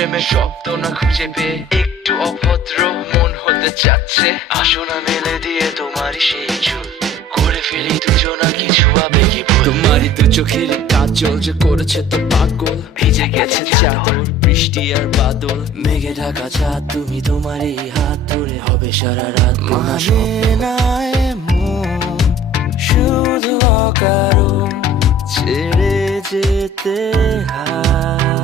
প্রেমের শব্দ না খুঁজে পেয়ে একটু অভদ্র মন হতে চাচ্ছে। আসো না মেলে দিয়ে তোমারই সেই চুল, করে ফেলি দুজনা কিছু আবেগী ভুল। তোমারই তো চোখের কাজল যে করেছে তো পাগল, ভিজে গেছে চাদর বৃষ্টি আর বাদল, মেঘে ঢাকা চাঁদ তুমি তোমারই হাত ধরে হবে সারা রাত। মানে না এমন শুধু অকারণ ছেড়ে যেতে হয়।